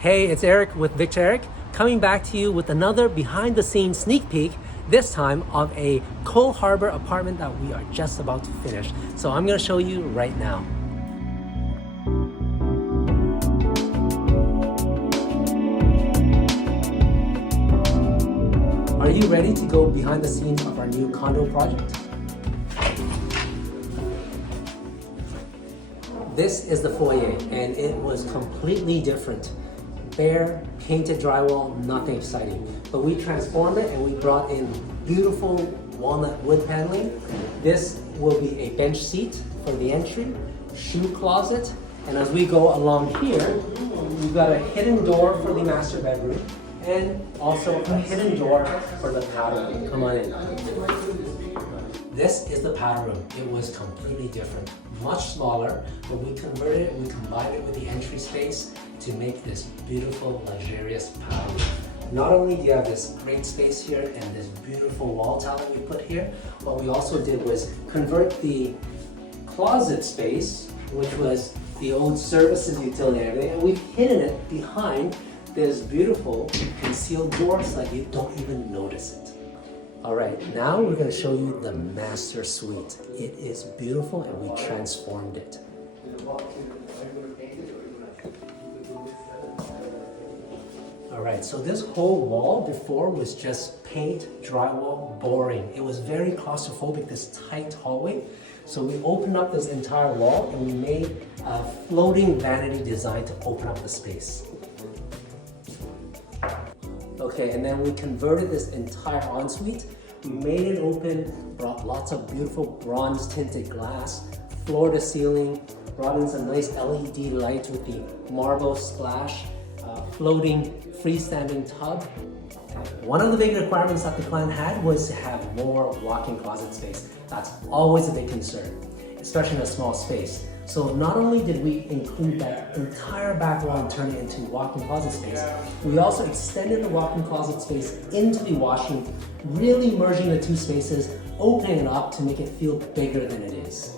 Hey, it's Eric with VictorEric, coming back to you with another behind-the-scenes sneak peek, this time of a Harbour apartment that we are just about to finish. So I'm going to show you right now. Are you ready to go behind the scenes of our new condo project? This is the foyer, and it was completely different. Bare, painted drywall, nothing exciting. But we transformed it and we brought in beautiful walnut wood paneling. This will be a bench seat for the entry, shoe closet, and as we go along here, we've got a hidden door for the master bedroom and also a hidden door for the powder room. Come on in. This is the powder room. It was completely different, much smaller, but we converted it, we combined it with the entry space to make this beautiful, luxurious powder room. Not only do you have this great space here and this beautiful wall tile that we put here, what we also did was convert the closet space, which was the old services utility and everything, and we've hidden it behind this beautiful concealed door so that you don't even notice it. All right, now we're going to show you the master suite. It is beautiful and we transformed it. All right, so this whole wall before was just paint, drywall, boring. It was very claustrophobic, this tight hallway. So we opened up this entire wall and we made a floating vanity design to open up the space. Okay, and then we converted this entire ensuite. We made it open, brought lots of beautiful bronze tinted glass, floor to ceiling, brought in some nice LED lights with the marble splash, floating freestanding tub. One of the big requirements that the client had was to have more walk-in closet space. That's always a big concern, especially in a small space. So not only did we include that entire back wall and turn it into walk-in closet space, we also extended the walk-in closet space into the washroom, really merging the two spaces, opening it up to make it feel bigger than it is.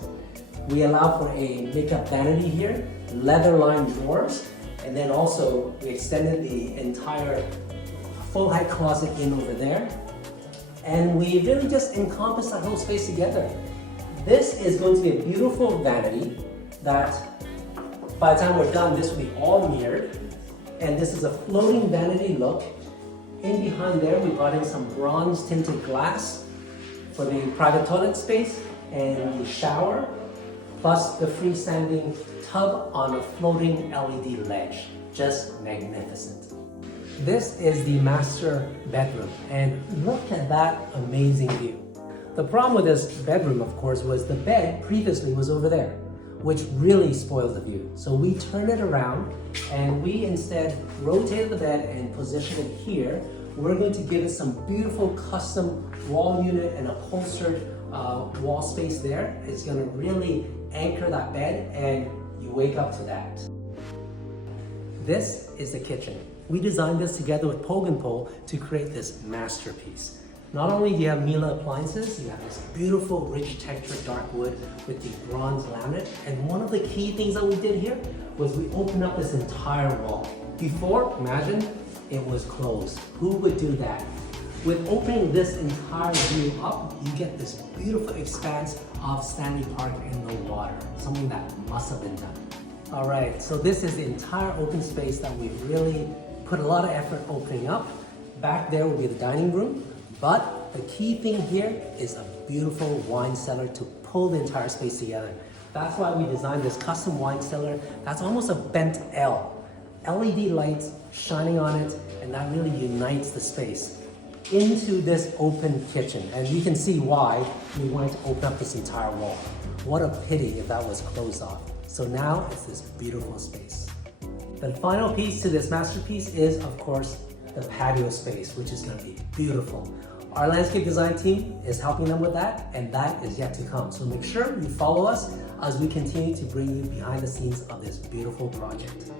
We allow for a makeup vanity here, leather-lined drawers, and then also we extended the entire full-height closet in over there. And we really just encompassed that whole space together. This is going to be a beautiful vanity that by the time we're done, this will be all mirrored. And this is a floating vanity look. In behind there, we brought in some bronze tinted glass for the private toilet space and the shower, plus the freestanding tub on a floating LED ledge. Just magnificent. This is the master bedroom, and look at that amazing view. The problem with this bedroom, of course, was the bed previously was over there, which really spoiled the view. So we turned it around and we instead rotated the bed and positioned it here. We're going to give it some beautiful custom wall unit and upholstered wall space there. It's going to really anchor that bed and you wake up to that. This is the kitchen. We designed this together with Pogan Pole to create this masterpiece. Not only do you have Miele appliances, you have this beautiful rich textured dark wood with the bronze laminate. And one of the key things that we did here was we opened up this entire wall. Before, imagine, it was closed. Who would do that? With opening this entire view up, you get this beautiful expanse of Stanley Park in the water, something that must have been done. All right, so this is the entire open space that we really put a lot of effort opening up. Back there will be the dining room, but the key thing here is a beautiful wine cellar to pull the entire space together. That's why we designed this custom wine cellar that's almost a bent L. LED lights shining on it, and that really unites the space into this open kitchen. And you can see why we wanted to open up this entire wall. What a pity if that was closed off. So now it's this beautiful space. The final piece to this masterpiece is, of course, the patio space, which is going to be beautiful. Our landscape design team is helping them with that, and that is yet to come. So make sure you follow us as we continue to bring you behind the scenes of this beautiful project.